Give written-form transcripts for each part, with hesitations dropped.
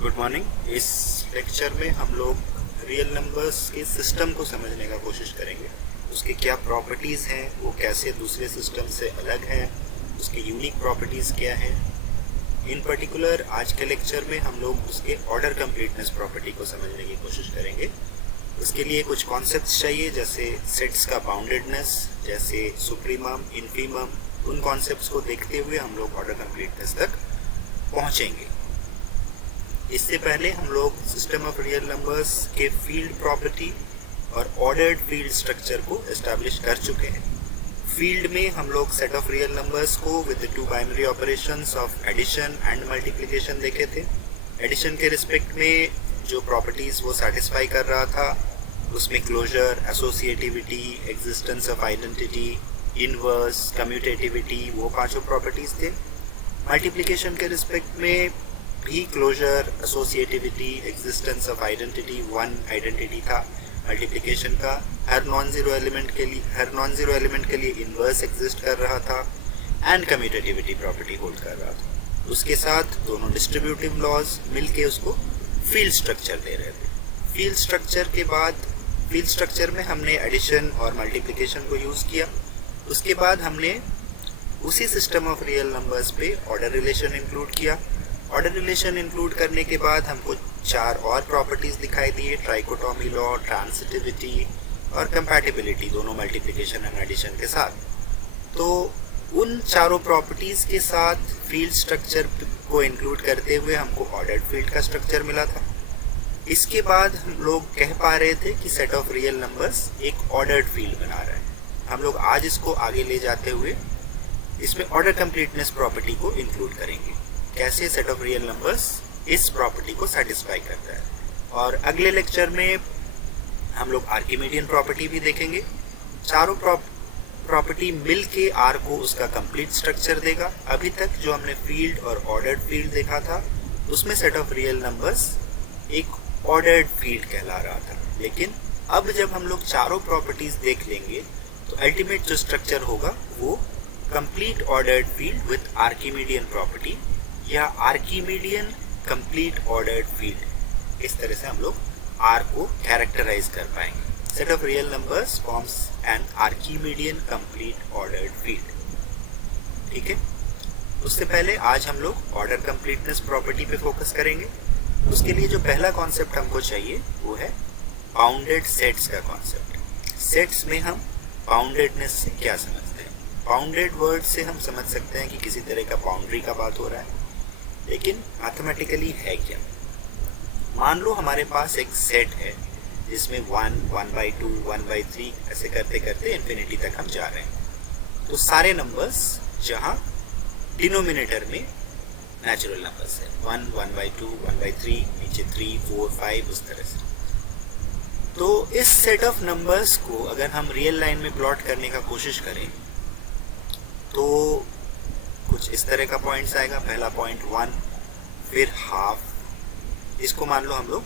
Good morning. इस lecture में हम लोग रियल नंबर्स के सिस्टम को समझने का कोशिश करेंगे। उसके क्या प्रॉपर्टीज़ हैं, वो कैसे दूसरे सिस्टम से अलग हैं, उसके यूनिक प्रॉपर्टीज़ क्या हैं। इन पर्टिकुलर आज के लेक्चर में हम लोग उसके ऑर्डर कंप्लीटनेस प्रॉपर्टी को समझने की कोशिश करेंगे। उसके लिए कुछ कॉन्सेप्ट्स चाहिए, जैसे सेट्स का बाउंडेडनेस, जैसे सुप्रीमम, इन्फीमम। उन कॉन्सेप्ट्स को देखते हुए हम लोग ऑर्डर कंप्लीटनेस तक पहुँचेंगे। इससे पहले हम लोग सिस्टम ऑफ रियल नंबर्स के फील्ड प्रॉपर्टी और ऑर्डर्ड फील्ड स्ट्रक्चर को एस्टैब्लिश कर चुके हैं। फील्ड में हम लोग सेट ऑफ रियल नंबर्स को with the two binary operations of addition and multiplication देखे थे। एडिशन के रिस्पेक्ट में जो प्रॉपर्टीज वो सेटिस्फाई कर रहा था, उसमें closure, associativity, existence of identity, inverse, commutativity, वो पांचों प्रॉपर्टीज थे। मल्टीप्लिकेशन के रिस्पेक्ट में भी closure, associativity, existence of identity, one identity था मल्टीप्लिकेशन का। हर नॉन जीरो एलिमेंट के लिए इनवर्स एग्जिस्ट कर रहा था एंड कम्यूटेटिविटी प्रॉपर्टी होल्ड कर रहा था। उसके साथ दोनों डिस्ट्रीब्यूटिव लॉज मिलके उसको फील्ड स्ट्रक्चर दे रहे थे। फील्ड स्ट्रक्चर में हमने एडिशन और मल्टीप्लिकेशन को यूज किया। उसके बाद हमने उसी सिस्टम ऑफ रियल नंबर्स पे ऑर्डर रिलेशन इंक्लूड किया। ऑर्डर रिलेशन इंक्लूड करने के बाद हमको चार और प्रॉपर्टीज दिखाई दिए, ट्राइकोटोमी लॉ, ट्रांसिटिविटी और कंपैटिबिलिटी, दोनों मल्टीप्लिकेशन एंड एडिशन के साथ। तो उन चारों प्रॉपर्टीज के साथ फील्ड स्ट्रक्चर को इंक्लूड करते हुए हमको ऑर्डर्ड फील्ड का स्ट्रक्चर मिला था। इसके बाद हम लोग कह पा रहे थे कि सेट ऑफ रियल नंबर्स एक ऑर्डर्ड फील्ड बना रहा है। हम लोग आज इसको आगे ले जाते हुए इसमें ऑर्डर कंप्लीटनेस प्रॉपर्टी को इंक्लूड करेंगे, कैसे सेट ऑफ रियल नंबर्स इस प्रॉपर्टी को सेटिस्फाई करता है। और अगले लेक्चर में हम लोग आर्किमिडियन प्रॉपर्टी भी देखेंगे। चारों प्रॉपर्टी मिल के आर को उसका कंप्लीट स्ट्रक्चर देगा। अभी तक जो हमने फील्ड और ऑर्डर्ड फील्ड देखा था, उसमें सेट ऑफ रियल नंबर्स एक ऑर्डर्ड फील्ड कहला रहा था। लेकिन अब जब हम लोग चारों प्रॉपर्टीज देख लेंगे तो अल्टीमेट जो स्ट्रक्चर होगा वो complete ordered field with Archimedean property या आर्किमिडियन कंप्लीट ऑर्डर्ड फील्ड, इस तरह से हम लोग आर को कैरेक्टराइज कर पाएंगे। Set of real numbers forms an Archimedean complete ordered field. ठीक है, उससे पहले आज हम लोग ऑर्डर कंप्लीटनेस प्रॉपर्टी पे फोकस करेंगे। उसके लिए जो पहला कॉन्सेप्ट हमको चाहिए वो है बाउंडेड सेट्स का कॉन्सेप्ट। सेट्स में हम बाउंडेडनेस से क्या समझते हैं? बाउंडेड वर्ड से हम समझ सकते हैं कि किसी तरह का बाउंड्री का बात हो रहा है, लेकिन मैथमेटिकली है क्या? मान लो हमारे पास एक सेट है जिसमें 1, 1/2, 1/3 ऐसे करते करते इन्फिनिटी तक हम जा रहे हैं। तो सारे नंबर्स जहां डिनोमिनेटर में नेचुरल नंबर्स है, 1, 1/2, 1/3, नीचे 3, 4, 5, उस तरह से। तो इस सेट ऑफ नंबर्स को अगर हम रियल लाइन में प्लॉट करने का कोशिश करें तो कुछ इस तरह का पॉइंट्स आएगा। पहला पॉइंट 1, फिर हाफ, इसको मान लो हम लोग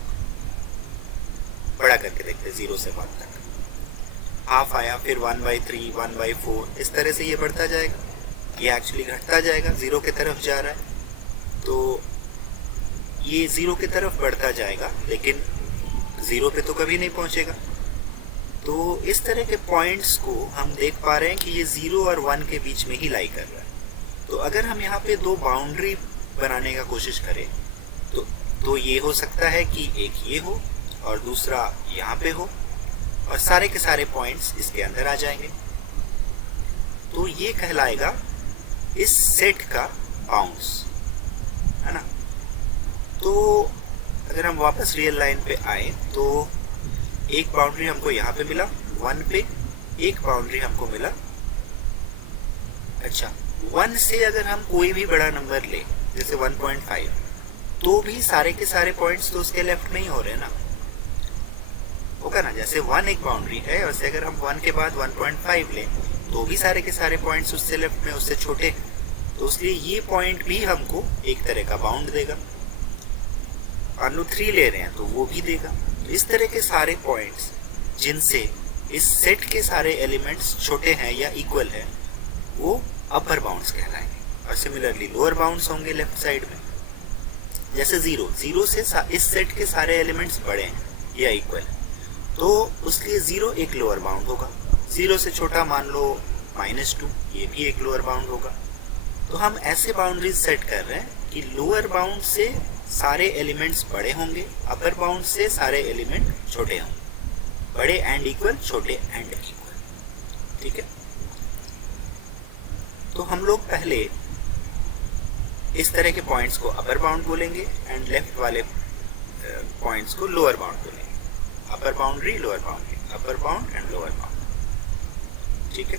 बड़ा करके देखते हैं 0 से 1 तक। हाफ आया, फिर 1/3, 1/4, इस तरह से ये बढ़ता जाएगा। ये एक्चुअली घटता जाएगा, 0 की तरफ जा रहा है। तो ये 0 की तरफ बढ़ता जाएगा, लेकिन 0 पे तो कभी नहीं पहुंचेगा। तो इस तरह के पॉइंट्स को हम देख पा रहे हैं कि ये 0 और 1 के बीच में ही लाई कर रहा है। तो अगर हम यहाँ पे दो बाउंड्री बनाने का कोशिश करें तो ये हो सकता है कि एक ये हो और दूसरा यहाँ पे हो, और सारे के सारे पॉइंट्स इसके अंदर आ जाएंगे। तो ये कहलाएगा इस सेट का बाउंड्स, है ना। तो अगर हम वापस रियल लाइन पे आए तो एक बाउंड्री हमको यहाँ पे मिला 1 पे, एक बाउंड्री हमको मिला, अच्छा 1 से अगर हम कोई भी बड़ा नंबर ले जैसे 1.5, तो भी सारे के सारे पॉइंट्स तो उसके लेफ्ट में ही हो रहे हैं ना, होगा ना। जैसे 1 एक बाउंड्री है, और से अगर हम 1 के बाद 1.5 लें तो भी सारे के सारे पॉइंट्स उससे लेफ्ट में, उससे छोटे हैं। तो इसलिए ये पॉइंट भी हमको एक तरह का बाउंड देगा। मान लो 3 ले रहे हैं तो वो भी देगा। तो इस तरह के सारे पॉइंट्स जिनसे इस सेट के सारे एलिमेंट्स छोटे हैं या इक्वल है, वो अपर बाउंड्स कहलाएंगे। और सिमिलरली लोअर बाउंड्स होंगे लेफ्ट साइड में। जैसे जीरो से इस सेट के सारे एलिमेंट्स बड़े हैं या इक्वल हैं, तो उसके जीरो एक लोअर बाउंड होगा। जीरो से छोटा मान लो -2, ये भी एक लोअर बाउंड होगा। तो हम ऐसे बाउंड्रीज सेट कर रहे हैं कि लोअर बाउंड से सारे एलिमेंट्स बड़े होंगे, अपर बाउंड से सारे एलिमेंट छोटे होंगे। बड़े एंड इक्वल, छोटे एंड इक्वल। ठीक है, तो हम लोग पहले इस तरह के पॉइंट्स को अपर बाउंड बोलेंगे एंड लेफ्ट वाले पॉइंट्स को लोअर बाउंड बोलेंगे। अपर boundary, lower boundary, upper bound and lower bound. ठीक है,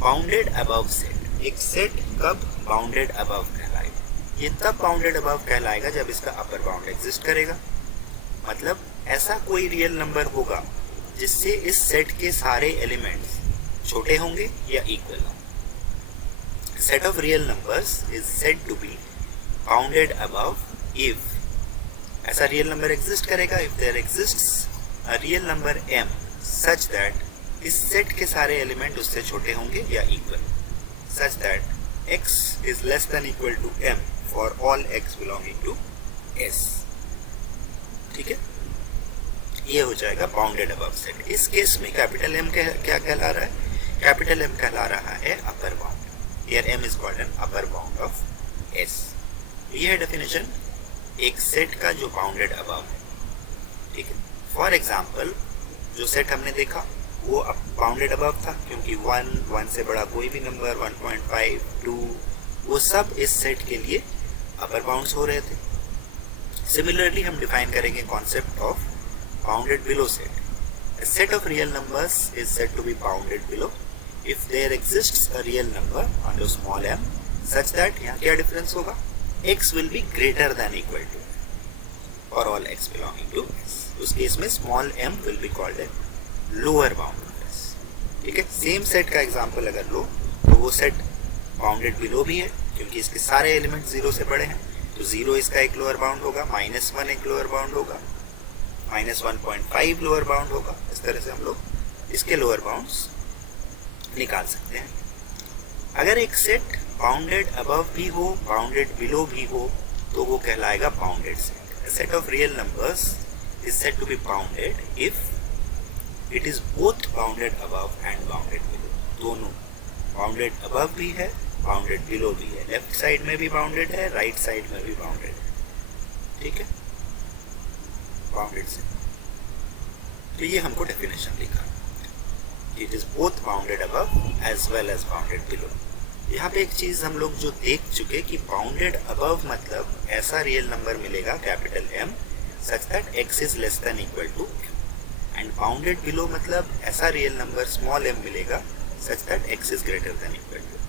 बाउंडेड अबव सेट। एक सेट कब बाउंडेड अबव कहलाएगा? ये तब बाउंडेड अबव कहलाएगा जब इसका अपर बाउंड एग्जिस्ट करेगा। मतलब ऐसा कोई रियल नंबर होगा जिससे इस सेट के सारे एलिमेंट्स छोटे होंगे या इक्वल होंगे। Set of real numbers is said to be bounded above if ऐसा रियल नंबर एग्जिस्ट करेगा if there exists a real number m such that इस सेट के सारे एलिमेंट उससे छोटे होंगे या equal, such that x is less than equal to m for all x belonging to s। ठीक है, ये हो जाएगा बाउंडेड अबव सेट। इस केस में कैपिटल M क्या कहला रहा है? कैपिटल M कहला रहा है upper bound. Here M is called an upper bound of S। यह है डेफिनेशन एक सेट का जो बाउंडेड अबव है। ठीक है, फॉर एग्जाम्पल जो सेट हमने देखा वो अब बाउंडेड अबव था क्योंकि 1 से बड़ा कोई भी नंबर, 1.5, 2, वो सब इस सेट के लिए अपर बाउंड्स हो रहे थे। सिमिलरली हम डिफाइन करेंगे concept of bounded below set. A set of real numbers is said to be bounded below if there exists a real number under small m such that यहाँ क्या difference होगा? x will be greater than equal to for all x belonging to s। उस case में small m will be called a lower bound of s। ठीक है, same set का example अगर लो तो वो सेट बाउंडेड बिलो भी है क्योंकि इसके सारे एलिमेंट जीरो से बड़े हैं, तो जीरो इसका एक लोअर बाउंड होगा, -1 एक लोअर बाउंड होगा, -1.5 लोअर बाउंड होगा। इस तरह से हम लोग इसके लोअर बाउंड्स निकाल सकते हैं। अगर एक सेट बाउंडेड अबव भी हो, बाउंडेड बिलो भी हो, तो वो कहलाएगा bounded set. A set of real numbers is said to be bounded if it is both bounded above and bounded below। दोनों बाउंडेड अबव भी है, बाउंडेड बिलो भी है। लेफ्ट साइड में भी बाउंडेड है, राइट साइड में भी बाउंडेड है। ठीक है, बाउंडेड सेट। तो ये हमको डेफिनेशन लिखा, It is both bounded above as well as bounded below। यहाँ पे एक चीज हम लोग जो देख चुके कि बाउंडेड अबव मतलब ऐसा रियल नंबर मिलेगा capital M such that x is less than equal to m, and bounded below मतलब ऐसा रियल नंबर स्मॉल m मिलेगा such that x is greater than equal to।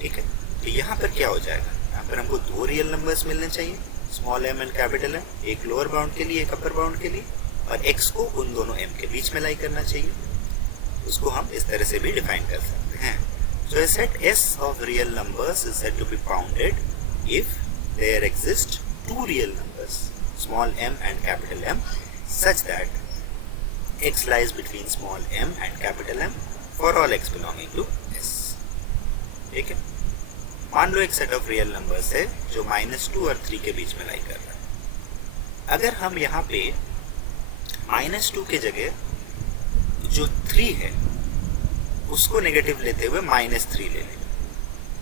ठीक है, तो यहाँ पर क्या हो जाएगा? यहाँ पर हमको दो रियल नंबर्स मिलने चाहिए, small m and capital M, एक लोअर बाउंड के लिए, एक अपर बाउंड के लिए, और x को उन दोनों m के बीच में लाई करना चाहिए। उसको हम इस तरह से भी डिफाइन कर सकते हैं। So a set S of real numbers is said to be bounded if there exist two real numbers, small m and capital M, such that x lies between small m and capital M for all x belonging to S। ठीक है, मान लो एक set of real numbers है जो -2 और 3 के बीच में लाई कर रहा है। अगर हम यहाँ पे -2 के जगह जो 3 है उसको नेगेटिव लेते हुए -3 ले लें,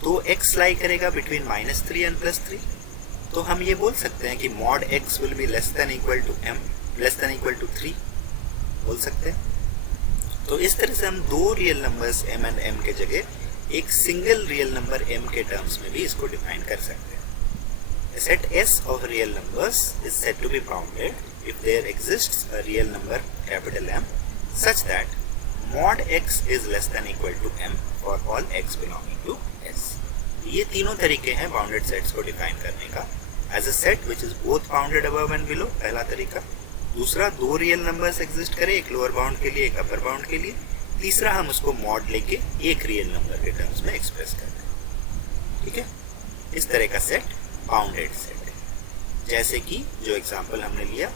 तो x लाई करेगा बिटवीन -3 एंड +3। तो हम ये बोल सकते हैं कि mod x will be less than equal to m, less than equal to 3 बोल सकते हैं। तो इस तरह से हम दो real numbers m and m के जगह एक सिंगल रियल नंबर m के टर्म्स में भी इसको डिफाइन कर सकते हैं। A set S of real numbers is said to be bounded if there exists a real number capital M such that mod x is less than equal to m for all x belonging to S। ये तीनों तरीके हैं bounded sets को define करने का। As a set which is both bounded above and below, पहला तरीका। दूसरा, दो रियल नंबर्स एग्जिस्ट करें, एक लोअर बाउंड के लिए, एक अपर बाउंड के लिए। तीसरा, हम उसको मॉड लेके एक रियल नंबर के टर्म्स में एक्सप्रेस करते हैं। ठीक है, इस तरह का सेट बाउंडेड सेट है। जैसे कि जो एग्जांपल हमने लिया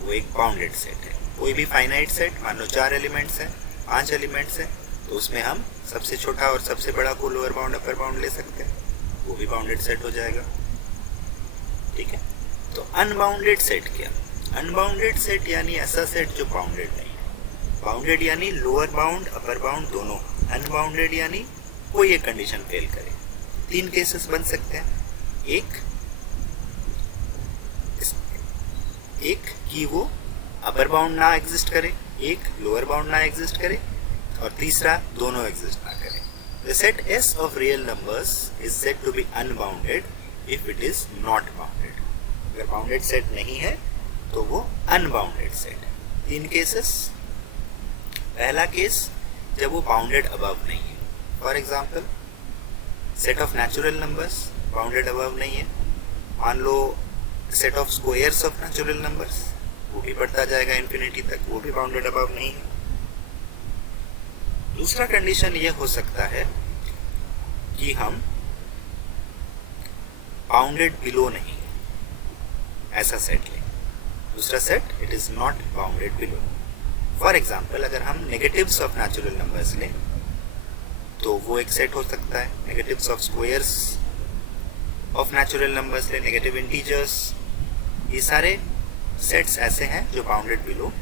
वो एक बाउंडेड सेट है। कोई भी फाइनाइट सेट, मान लो 4 एलिमेंट्स हैं, 5 एलिमेंट्स हैं, तो उसमें हम सबसे छोटा और सबसे बड़ा को लोअर बाउंड अपर बाउंड ले सकते हैं, वो भी बाउंडेड सेट हो जाएगा। ठीक है, तो अनबाउंडेड सेट क्या? अनबाउंडेड सेट यानी ऐसा सेट जो बाउंडेड नहीं है। बाउंडेड यानी लोअर बाउंड अपर बाउंड दोनों। अनबाउंडेड यानी कोई एक कंडीशन फेल करे। 3 केसेस बन सकते हैं। एक कि वो अपर बाउंड ना एग्जिस्ट करे, एक लोअर बाउंड ना एग्जिस्ट करे, और तीसरा दोनों एग्जिस्ट ना करे। The set S of real numbers is said to be unbounded if it is not bounded. अगर बाउंडेड सेट नहीं है तो वो अनबाउंडेड सेट है। 3 केसेस। पहला केस जब वो बाउंडेड अबव नहीं है। For example, set of natural numbers bounded above नहीं है। मान लो set of squares of natural numbers, वो भी बढ़ता जाएगा इन्फिनिटी तक, वो भी बाउंडेड अबव नहीं है। दूसरा कंडीशन ये हो सकता है कि हम बाउंडेड बिलो नहीं ऐसा सेट लें। दूसरा set, it is not bounded below. For example, अगर हम नेगेटिव्स ऑफ नेचुरल नंबर्स लें तो वो एक सेट हो सकता है। Negatives of squares of natural numbers ले, नेगेटिव इंटीजर्स, ये सारे सेट्स ऐसे हैं जो बाउंडेड बिलो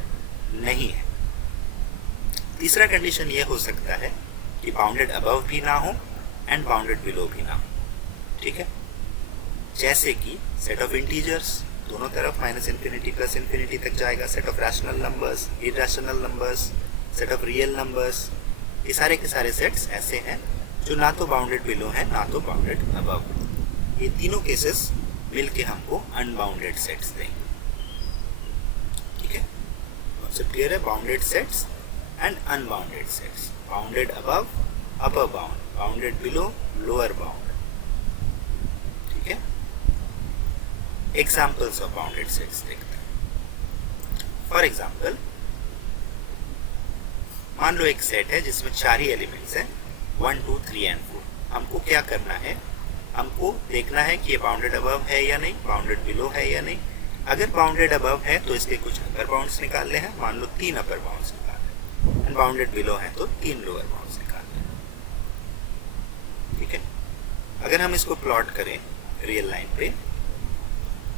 नहीं है। तीसरा कंडीशन ये हो सकता है कि बाउंडेड अबव भी ना हो एंड बाउंडेड बिलो भी ना हो। ठीक है, जैसे कि सेट ऑफ इंटीजर्स दोनों तरफ -इन्फिनिटी +इन्फिनिटी तक जाएगा। Set of rational numbers, irrational numbers, set of real numbers, ये सारे के सारे सेट्स ऐसे हैं जो ना तो बाउंडेड बिलो है ना तो बाउंडेड अबव। ये तीनों केसेस मिलके हमको अनबाउंडेड सेट्स देंगे। ठीक है, कॉन्सेप्ट क्लियर है? Bounded sets and unbounded sets. Bounded above upper bound, bounded below lower bound. ठीक है, एग्जाम्पल्स ऑफ बाउंडेड सेट्स देखते हैं। फॉर एग्जाम्पल, मान लो एक सेट है जिसमें 4 ही एलिमेंट्स हैं, 1, 2, 3 एंड 4। हमको क्या करना है? हमको देखना है कि ये बाउंडेड अबव है या नहीं, बाउंडेड बिलो है या नहीं। अगर बाउंडेड अबव है तो इसके कुछ अपर बाउंड्स निकालने हैं। मान लो 3 अपर बाउंड्स निकालने हैं। बाउंडेड बिलो है तो 3 लोअर बाउंड्स निकालने हैं। ठीक है, अगर हम इसको प्लॉट करें रियल लाइन पे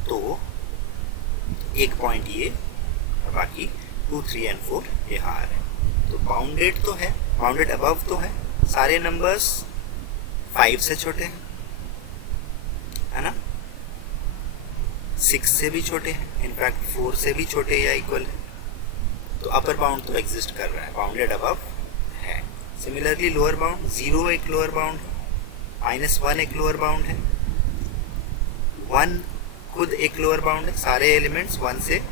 तो एक पॉइंट ये और बाकी 2, 3 एंड 4 यहाँ आ रहे हैं। तो बाउंडेड तो है, बाउंडेड अबव तो है। सारे नंबर्स 5 से छोटे हैं, है ना, 6 से भी छोटे हैं, इनफैक्ट 4 से भी छोटे या इक्वल है। तो अपर बाउंड तो एग्जिस्ट कर रहा है, बाउंडेड अबव है। सिमिलरली लोअर बाउंड, 0 एक लोअर बाउंड है, -1 एक लोअर बाउंड है, 1 खुद एक लोअर बाउंड है। सारे एलिमेंट्स 1 से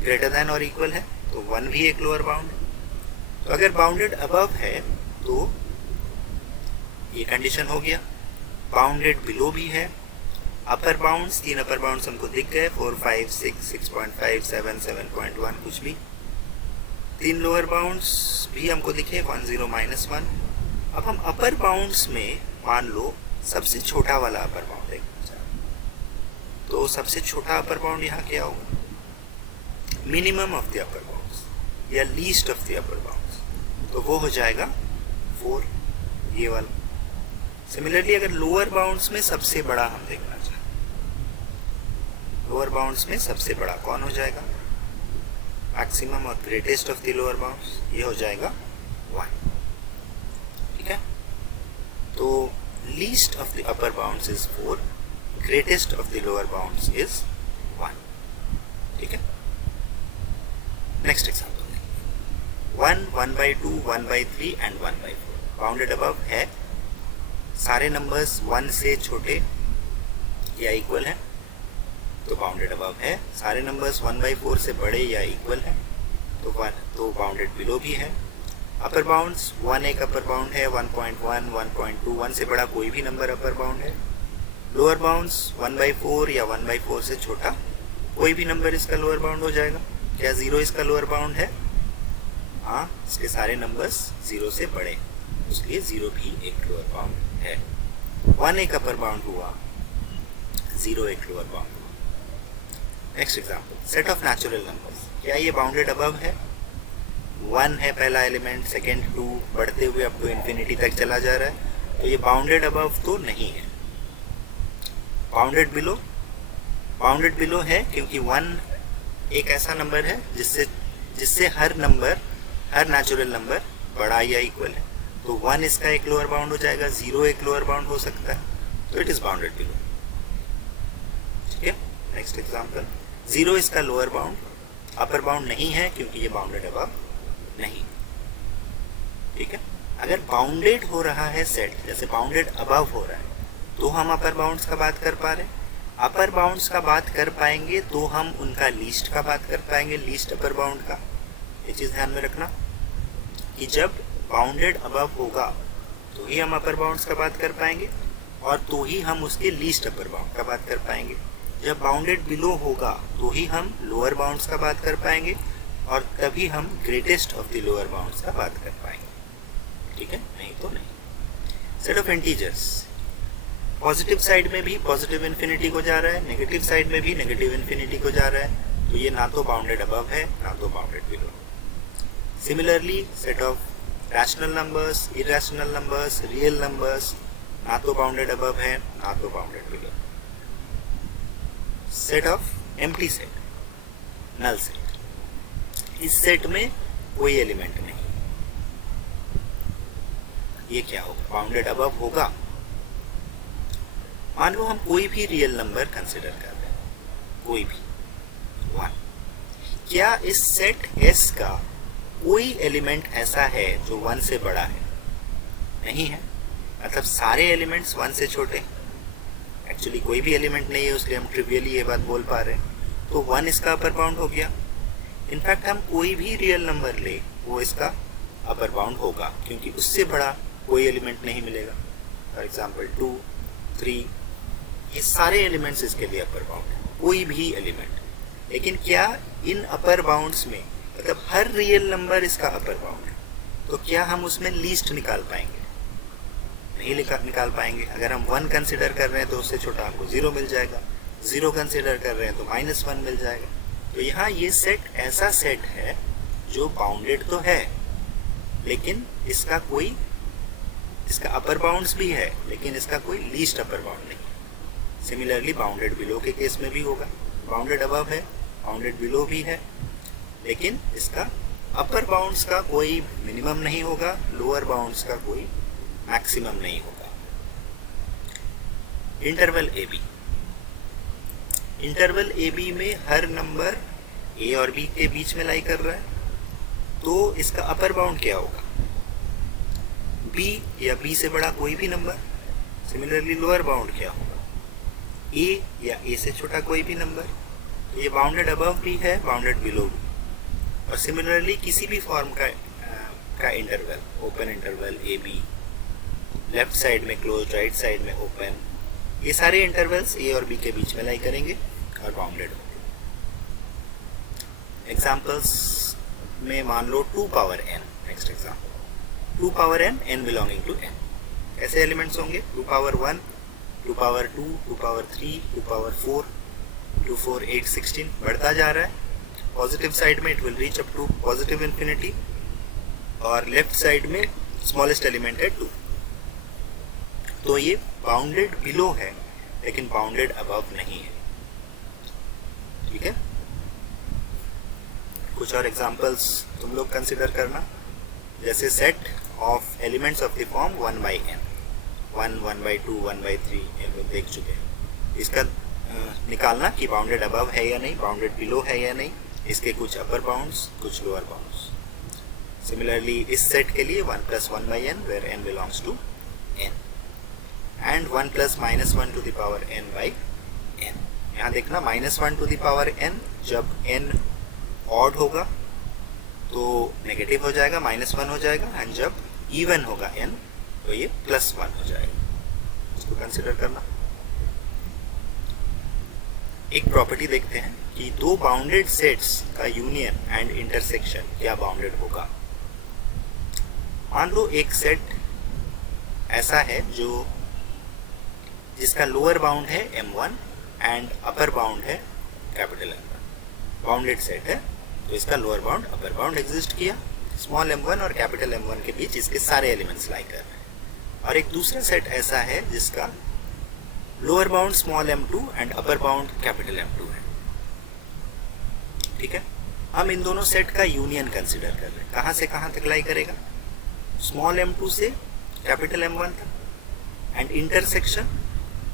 ग्रेटर देन और इक्वल है तो 1 भी एक लोअर बाउंड है। तो अगर बाउंडेड अबव है तो ये कंडीशन हो गया। बाउंडेड बिलो भी है। अपर बाउंड्स, 3 अपर बाउंड्स हमको दिख गए, 4, 5, 6, 6.5, 7, 7.1 कुछ भी। 3 लोअर बाउंड्स भी हमको दिखे, 1, 0, -1। अब हम अपर बाउंड्स में मान लो सबसे छोटा वाला अपर बाउंड देखना चाहें तो सबसे छोटा अपर बाउंड यहाँ क्या होगा? Minimum of the upper bounds या least of the upper bounds, तो वो हो जाएगा 4, ये वाला। सिमिलरली अगर लोअर बाउंड्स में सबसे बड़ा हम देखना चाहें, लोअर बाउंड्स में सबसे बड़ा कौन हो जाएगा? मैक्सिमम और greatest of the lower bounds, ये हो जाएगा 1। ठीक है, तो least of the upper bounds is 4, greatest of the lower bounds is 1। ठीक है, next example 1, 1/2, 1/3 and 1/4। Bounded above है। सारे नंबर्स 1 से छोटे या इक्वल हैं तो बाउंडेड अबव है। सारे नंबर्स 1/4 से बड़े या इक्वल हैं तो बाउंडेड बिलो भी है। अपर बाउंड्स 1 एक अपर बाउंड है, 1.1, 1.2, 1 से बड़ा कोई भी नंबर अपर बाउंड है। लोअर बाउंड्स 1/4 या 1/4 से छोटा कोई भी नंबर इसका लोअर बाउंड हो जाएगा। क्या 0 इसका लोअर बाउंड है? हाँ, इसके सारे नंबर्स 0 से बड़े, इसलिए 0 भी एक लोअर बाउंड है। 1 एक अपर बाउंड हुआ, 0 एक लोअर बाउंड हुआ। Next example, set of natural numbers. क्या ये बाउंडेड अबव है? 1 है पहला एलिमेंट, सेकेंड 2, बढ़ते हुए अब तो इन्फिनिटी तक चला जा रहा है, तो ये बाउंडेड अबव तो नहीं है। बाउंडेड बिलो है क्योंकि 1 एक ऐसा नंबर है जिससे हर नेचुरल नंबर बड़ा या इक्वल है, तो 1 इसका एक लोअर बाउंड हो जाएगा, 0 एक लोअर बाउंड हो सकता है, तो इट इज बाउंडेड बिलो। ठीक है, नेक्स्ट एग्जांपल, 0 इसका लोअर बाउंड, अपर बाउंड नहीं है क्योंकि ये बाउंडेड अबव नहीं। ठीक है, अगर बाउंडेड हो रहा है सेट, जैसे बाउंडेड अबव हो रहा है, तो हम अपर बाउंड्स का बात कर पा रहे हैं। अपर बाउंड्स का बात कर पाएंगे तो हम उनका लीस्ट का बात कर पाएंगे, लीस्ट अपर बाउंड का। ये चीज ध्यान में रखना कि जब बाउंडेड अबव होगा तो ही हम अपर बाउंड्स का बात कर पाएंगे और तो ही हम उसके लीस्ट अपर बाउंड का बात कर पाएंगे। जब बाउंडेड बिलो होगा तो ही हम लोअर बाउंड्स का बात कर पाएंगे और तभी हम greatest of the lower bounds का बात कर पाएंगे। ठीक है, नहीं तो नहीं। Set of integers, positive side में भी पॉजिटिव इन्फिनिटी को जा रहा है, नेगेटिव साइड में भी नेगेटिव इन्फिनिटी को जा रहा है, तो ये ना तो बाउंडेड अबव है ना तो bounded below. Similarly set of rational numbers, irrational numbers, real numbers, ना तो बाउंडेड अबव है ना तो bounded below. Set of empty set, null set, इस सेट में कोई एलिमेंट नहीं, ये क्या होगा, बाउंडेड अबव होगा। मान लो हम कोई भी रियल नंबर कंसिडर कर रहे हैं, कोई भी 1, क्या इस सेट S का कोई एलिमेंट ऐसा है जो 1 से बड़ा है? नहीं है, मतलब सारे एलिमेंट्स 1 से छोटे हैं। एक्चुअली कोई भी एलिमेंट नहीं है, इसलिए हम ट्रिवियली ये बात बोल पा रहे हैं, तो 1 इसका अपर बाउंड हो गया। इनफैक्ट हम कोई भी रियल नंबर ले वो इसका अपर बाउंड होगा क्योंकि उससे बड़ा कोई एलिमेंट नहीं मिलेगा। फॉर एग्जाम्पल 2, 3, ये सारे एलिमेंट्स इसके लिए अपर बाउंड है, कोई भी एलिमेंट। लेकिन क्या इन अपर बाउंड्स में, मतलब हर रियल नंबर इसका अपर बाउंड है, तो क्या हम उसमें लीस्ट निकाल पाएंगे? नहीं निकाल पाएंगे। अगर हम 1 कंसिडर कर रहे हैं तो उससे छोटा हमको 0 मिल जाएगा, 0 कंसिडर कर रहे हैं तो -1 मिल जाएगा। तो यहाँ ये सेट ऐसा सेट है जो बाउंडेड तो है लेकिन इसका अपर बाउंड्स भी है लेकिन इसका कोई लीस्ट अपर बाउंड नहीं। सिमिलरली बाउंडेड बिलो के केस में भी होगा, बाउंडेड अबव है, बाउंडेड बिलो भी है, लेकिन इसका अपर बाउंड्स का कोई मिनिमम नहीं होगा, लोअर बाउंड्स का कोई मैक्सिमम नहीं होगा। Interval a b, interval a b में हर नंबर ए और बी के बीच में लाई कर रहा है, तो इसका अपर बाउंड क्या होगा? बी या बी से बड़ा कोई भी नंबर। सिमिलरली लोअर बाउंड क्या होगा? ए या ए से छोटा कोई भी नंबर। तो ये बाउंडेड अबव भी है, बाउंडेड बिलो भी। और सिमिलरली किसी भी फॉर्म का interval, open interval a b, left side में क्लोज, राइट साइड में ओपन, ये सारे इंटरवल्स ए और बी के बीच में लाई करेंगे और बाउंडेड होंगे। एग्जाम्पल्स में मान लो 2 power n, next example 2 power n, n belonging to n। ऐसे एलिमेंट्स होंगे 2 पावर 1, 2 पावर 2, 2 पावर 3, 2 पावर 4, 2, 4, 8, 16 बढ़ता जा रहा है। पॉजिटिव साइड में it will reach up to positive infinity और लेफ्ट साइड में स्मॉलेस्ट एलिमेंट है 2। तो ये बाउंडेड बिलो है लेकिन बाउंडेड अबव नहीं है। ठीक है, कुछ और एग्जांपल्स तुम लोग कंसिडर करना, जैसे set of elements of the form 1/n, 1, 1/2, 1/3 ये लोग देख चुके हैं। इसका निकालना कि बाउंडेड अबव है या नहीं, बाउंडेड बिलो है या नहीं, इसके कुछ अपर बाउंड्स कुछ लोअर बाउंड्स। सिमिलरली इस सेट के लिए 1 + 1/n where n belongs to n and 1 + -1 to the power n/n। यहाँ देखना -1 to the power n जब n ऑड होगा तो नेगेटिव हो जाएगा, -1 हो जाएगा, एंड जब इवन होगा n तो ये +1 हो जाएगा। इसको कंसिडर करना। एक प्रॉपर्टी देखते हैं कि दो बाउंडेड सेट्स का यूनियन एंड इंटरसेक्शन क्या बाउंडेड होगा। मान लो एक सेट ऐसा है जिसका लोअर बाउंड है m1 एंड अपर बाउंड है कैपिटल M1। बाउंडेड सेट है तो इसका lower bound upper bound exist किया, स्मॉल m1 और कैपिटल M1 के बीच इसके सारे एलिमेंट्स लाई कर रहे हैं। और एक दूसरा सेट ऐसा है जिसका lower bound small m2 and upper bound capital M2 है। ठीक है, हम इन दोनों सेट का यूनियन कंसिडर कर रहे हैं। कहां से कहां तक लाई करेगा? स्मॉल m2 से कैपिटल M1 तक एंड इंटरसेक्शन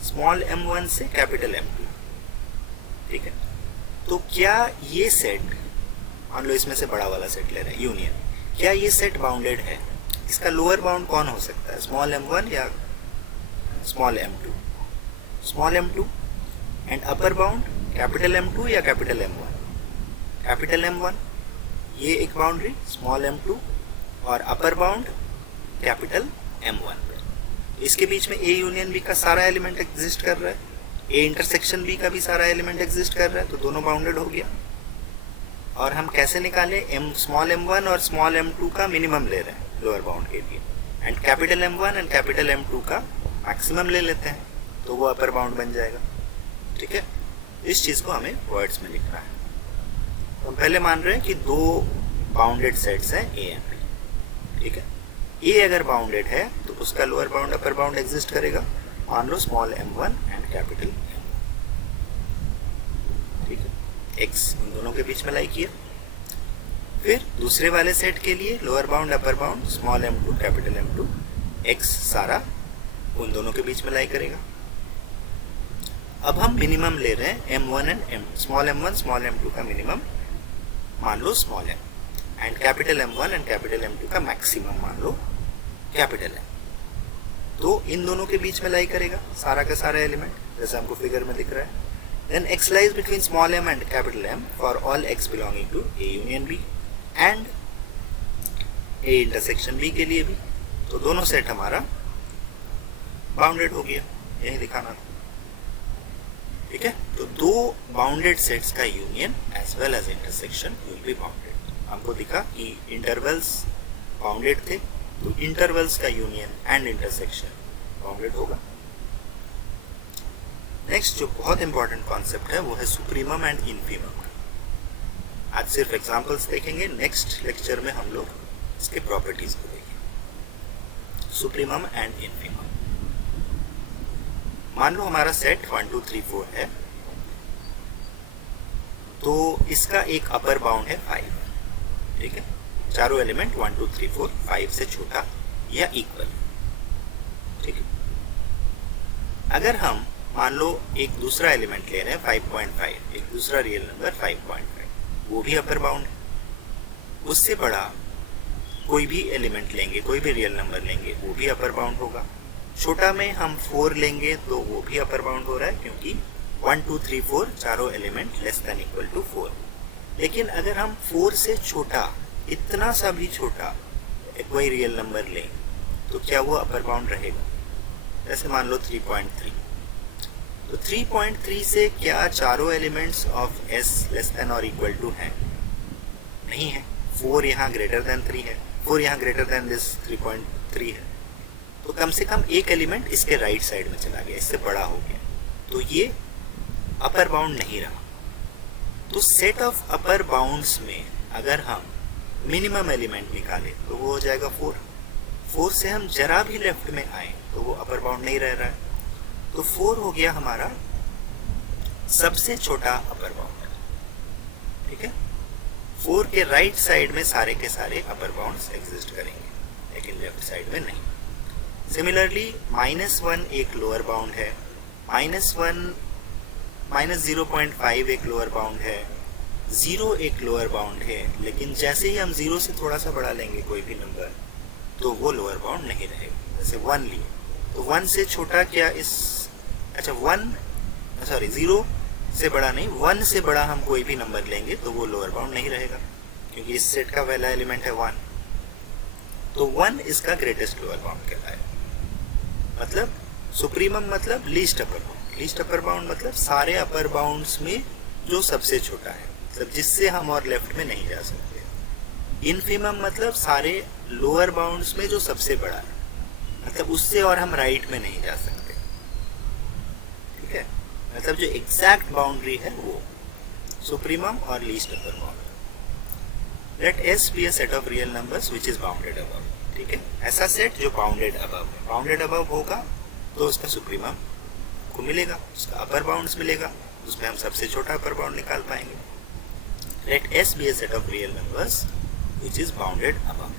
स्मॉल m1 से कैपिटल M2। ठीक है, तो क्या ये सेट, मान लो इसमें से बड़ा वाला सेट ले रहे हैं यूनियन, क्या ये सेट बाउंडेड है? इसका लोअर बाउंड कौन हो सकता है, स्मॉल m1 या small m2? Small m2 and upper bound capital M2 या कैपिटल M1? कैपिटल M1, ये एक बाउंड्री स्मॉल m2 और अपर बाउंड कैपिटल M1। इसके बीच में ए यूनियन बी का सारा एलिमेंट एग्जिस्ट कर रहा है, ए इंटरसेक्शन बी का भी सारा एलिमेंट एग्जिस्ट कर रहा है, तो दोनों बाउंडेड हो गया। और हम कैसे निकालें? स्मॉल m1 और स्मॉल m2 का मिनिमम ले रहे हैं लोअर बाउंड के लिए, and capital M1 and capital M2 का मैक्सिमम ले लेते हैं, तो वो अपर बाउंड बन जाएगा। ठीक है, इस चीज को हमें वर्ड्स में लिखना है। तो हम पहले मान रहे हैं कि दो बाउंडेड सेट्स हैं ए एंड बी। ठीक है, ए अगर बाउंडेड है तो उसका lower bound upper bound exist करेगा। मान लो small m1 and capital M1। ठीक है, x उन दोनों के बीच में लाई किया। फिर दूसरे वाले सेट के लिए lower bound upper bound small m2 capital M2, x सारा उन दोनों के बीच में लाई करेगा। अब हम मिनिमम ले रहे हैं m1 and small m1 small m2 का मिनिमम मान लो small m, and capital M1 and capital M2 का मैक्सिमम मान लो कैपिटल M। तो इन दोनों के बीच में लाई करेगा सारा का सारा एलिमेंट, जैसे हमको फिगर में दिख रहा है। Then x lies between small m and capital M for all x belonging to A union B and A intersection B के लिए भी। तो दोनों सेट हमारा बाउंडेड हो गया, यही दिखाना था। ठीक है, तो दो बाउंडेड सेट्स का union as well as intersection will be bounded. हमको दिखा कि इंटरवल्स बाउंडेड थे, तो इंटरवल्स का यूनियन एंड इंटरसेक्शन बाउंडेड होगा। नेक्स्ट जो बहुत इंपॉर्टेंट कॉन्सेप्ट है वो है सुप्रीमम एंड इनफीमम। आज सिर्फ एग्जांपल्स देखेंगे, नेक्स्ट लेक्चर में हम लोग इसके प्रॉपर्टीज को देखेंगे। Supremum and infimum. मान लो हमारा सेट 1 2 3 4 है, तो इसका एक अपर बाउंड है 5। ठीक है, चारों एलिमेंट 1 2 3 4 5 से छोटा या इक्वल। ठीक है, अगर हम मान लो एक दूसरा एलिमेंट ले रहे हैं 5.5, एक दूसरा रियल नंबर 5.5, वो भी अपर बाउंड है। उससे बड़ा कोई भी एलिमेंट लेंगे, कोई भी रियल नंबर लेंगे, वो भी अपर बाउंड होगा। छोटा में हम 4 लेंगे तो वो भी अपर बाउंड हो रहा है, क्योंकि 1 2 3 4 चारों element less than equal to 4। लेकिन अगर हम 4 से छोटा, इतना सा भी छोटा कोई रियल नंबर लें, तो क्या वो अपर बाउंड रहेगा? जैसे मान लो 3.3, तो 3.3 से क्या चारों elements of S less than और इक्वल टू हैं? नहीं है। 4 यहाँ ग्रेटर देन 3 है, 4 यहाँ ग्रेटर देन दिस 3.3 है, तो कम से कम एक एलिमेंट इसके राइट साइड में चला गया, इससे बड़ा हो गया, तो ये अपर बाउंड नहीं रहा। तो सेट ऑफ अपर बाउंड्स में अगर हम मिनिमम एलिमेंट निकालें तो वो हो जाएगा 4। 4 से हम जरा भी लेफ्ट में आए तो वो अपर बाउंड नहीं रह रहा है, तो 4 हो गया हमारा सबसे छोटा अपर बाउंड। ठीक है, 4 के राइट साइड में सारे के सारे अपर बाउंड्स एग्जिस्ट करेंगे, लेकिन लेफ्ट साइड में नहीं। सिमिलरली -1 एक लोअर बाउंड है, -0.5 एक लोअर बाउंड है, 0 एक लोअर बाउंड है, लेकिन जैसे ही हम 0 से थोड़ा सा बड़ा लेंगे कोई भी नंबर, तो वो लोअर बाउंड नहीं रहेगा। जैसे 1 लिए तो 1 से छोटा क्या इस, अच्छा 0 से बड़ा नहीं, 1 से बड़ा हम कोई भी नंबर लेंगे तो वो लोअर बाउंड नहीं रहेगा, क्योंकि इस सेट का पहला एलिमेंट है 1, तो 1 इसका ग्रेटेस्ट लोअर बाउंड कहलाएगा। मतलब सुप्रीमम मतलब least upper bound, least upper bound मतलब सारे अपर बाउंड्स में जो सबसे छोटा है, मतलब जिससे हम और लेफ्ट में नहीं जा सकते। इनफीमम मतलब सारे लोअर बाउंड्स में जो सबसे बड़ा है, मतलब उससे और हम राइट में नहीं जा सकते। ठीक है, मतलब जो एग्जैक्ट बाउंड्री है वो सुप्रीमम और least upper bound. Let S be a set of real numbers which is bounded above। ठीक है, ऐसा सेट जो बाउंडेड अबव है, बाउंडेड अबव होगा तो उसका सुप्रीमम आपको मिलेगा, उसका अपर बाउंड्स मिलेगा, उसमें हम सबसे छोटा अपर बाउंड निकाल पाएंगे. Let S be a set of real numbers which is bounded above.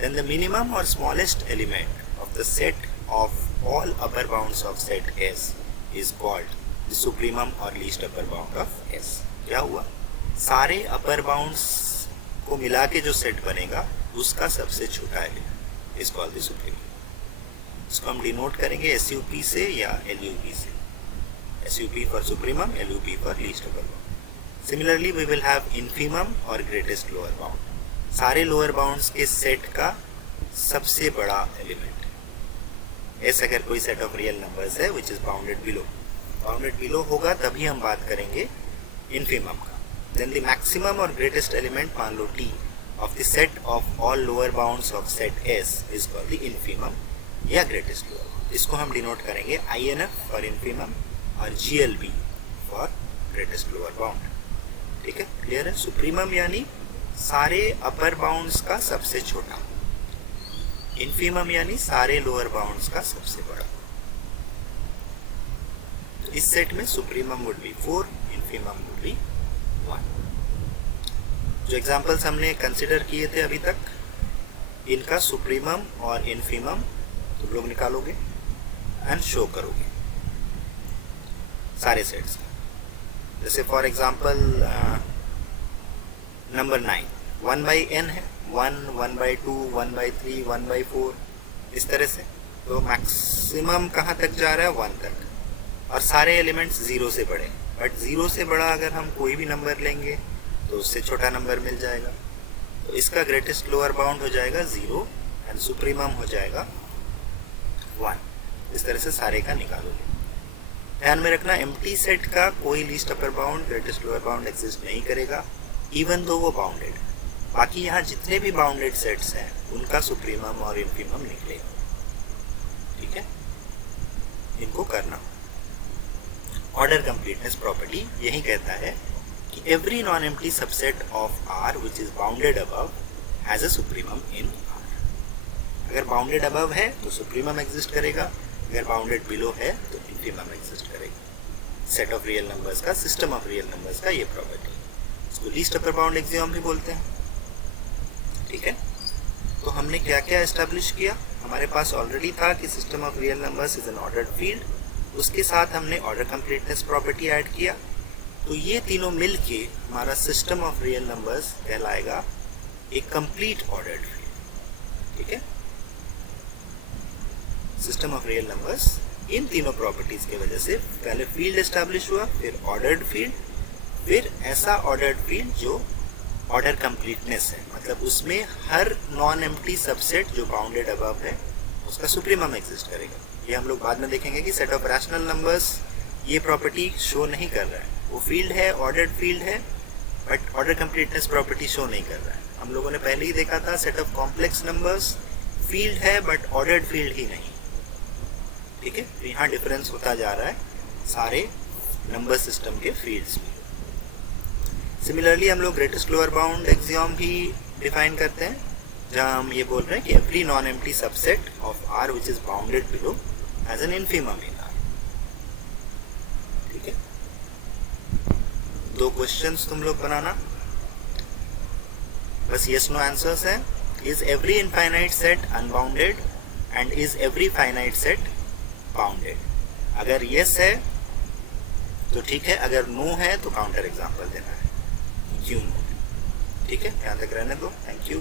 Then the minimum or smallest element of the set of all upper bounds of set S is called the supremum or least upper bound of S. क्या हुआ? सारे upper bounds को मिला के जो set बनेगा उसका सबसे छोटा element is called the supremum. इसको हम डिनोट करेंगे SUP से या LUP से. SUP for supremum, LUP for least upper bound. Similarly, we will have infimum और greatest lower bound. सारे lower bounds के सेट का सबसे बड़ा एलिमेंट. S अगर कोई सेट ऑफ रियल नंबर्स है which is bounded below. Bounded below होगा तभी हम बात करेंगे infimum का. Then the maximum और greatest element मान लो T of the set of all lower bounds of set S is called the infimum या greatest lower bound. इसको हम डिनोट करेंगे INF for infimum और GLB for greatest lower bound. ठीक है, clear है. सुप्रीमम यानी सारे अपर बाउंड्स का सबसे छोटा, इनफीमम यानी सारे लोअर बाउंड्स का सबसे बड़ा. तो इस सेट में supremum would be 4, infimum would be 1. जो एग्जांपल्स हमने कंसिडर किए थे अभी तक, इनका सुप्रीमम और इनफीमम तुम लोग निकालोगे एंड शो करोगे सारे सेट्स का. जैसे फॉर एग्जाम्पल नंबर 9 1/n है, 1, 1/2, 1/3, 1/4 इस तरह से. तो मैक्सिमम कहाँ तक जा रहा है? 1 तक. और सारे एलिमेंट्स 0 से बड़े. बट 0 से बड़ा अगर हम कोई भी नंबर लेंगे तो उससे छोटा नंबर मिल जाएगा. तो इसका ग्रेटेस्ट लोअर बाउंड हो जाएगा 0 एंड सुप्रीमम हो जाएगा 1. इस तरह से सारे का निकालोगे. ध्यान में रखना, एम्प्टी सेट का कोई least upper bound, greatest lower bound exist नहीं करेगा इवन दो वो बाउंडेड. बाकी यहाँ जितने भी बाउंडेड सेट्स हैं उनका सुप्रीमम और इनफीमम निकलेगा. ठीक है, इनको करना. ऑर्डर कंप्लीटनेस प्रॉपर्टी यही कहता है कि every non empty subset of R which is bounded above has a supremum in R. अगर बाउंडेड अबव है तो सुप्रीमम एग्जिस्ट करेगा, अगर बाउंडेड बिलो है तो इनफीमम एग्जिस्ट करेगा. सेट ऑफ रियल नंबर्स का, सिस्टम ऑफ रियल नंबर्स का ये प्रॉपर्टी. इसको लीस्ट अपर बाउंड एक्सियोम भी बोलते हैं. ठीक है, तो हमने क्या क्या एस्टेब्लिश किया? हमारे पास ऑलरेडी था कि system of real numbers is an ordered field. उसके साथ हमने ऑर्डर कंप्लीटनेस प्रॉपर्टी ऐड किया. तो ये तीनों मिलके हमारा सिस्टम ऑफ रियल नंबर्स कहलाएगा एक कंप्लीट ऑर्डर्ड फील्ड. ठीक है, system of real numbers in तीनों प्रॉपर्टीज की वजह से पहले फील्ड एस्टैब्लिश हुआ, फिर ऑर्डर्ड फील्ड, फिर ऐसा ऑर्डर्ड फील्ड जो ऑर्डर कंप्लीटनेस है, मतलब उसमें हर नॉन एम्प्टी सबसेट जो बाउंडेड अबव है उसका सुप्रीमम एग्जिस्ट करेगा. ये हम लोग बाद में देखेंगे कि सेट ऑफ रैशनल नंबर्स ये प्रॉपर्टी शो नहीं कर रहा है. वो फील्ड है, ऑर्डर्ड फील्ड है, but order completeness property show नहीं कर रहा है. हम लोगों ने पहले ही देखा था set of complex numbers field है बट ऑर्डर्ड फील्ड ही नहीं. ठीक है, तो यहाँ डिफरेंस होता जा रहा है सारे नंबर सिस्टम के फील्ड्स में. सिमिलरली हम लोग ग्रेटेस्ट लोअर बाउंड एक्सियोम भी डिफाइन करते हैं, जहाँ हम ये बोल रहे हैं कि every non empty subset of R which is bounded below as an infimum in R. ठीक है, 2 क्वेश्चंस तुम लोग बनाना, बस यस नो आंसर्स हैं. Is every infinite set unbounded and is every finite set bounded? अगर यस है तो ठीक है, अगर नो है तो काउंटर एग्जांपल देना है. क्यों? ठीक है, ध्यान तक रहने दो. Thank you.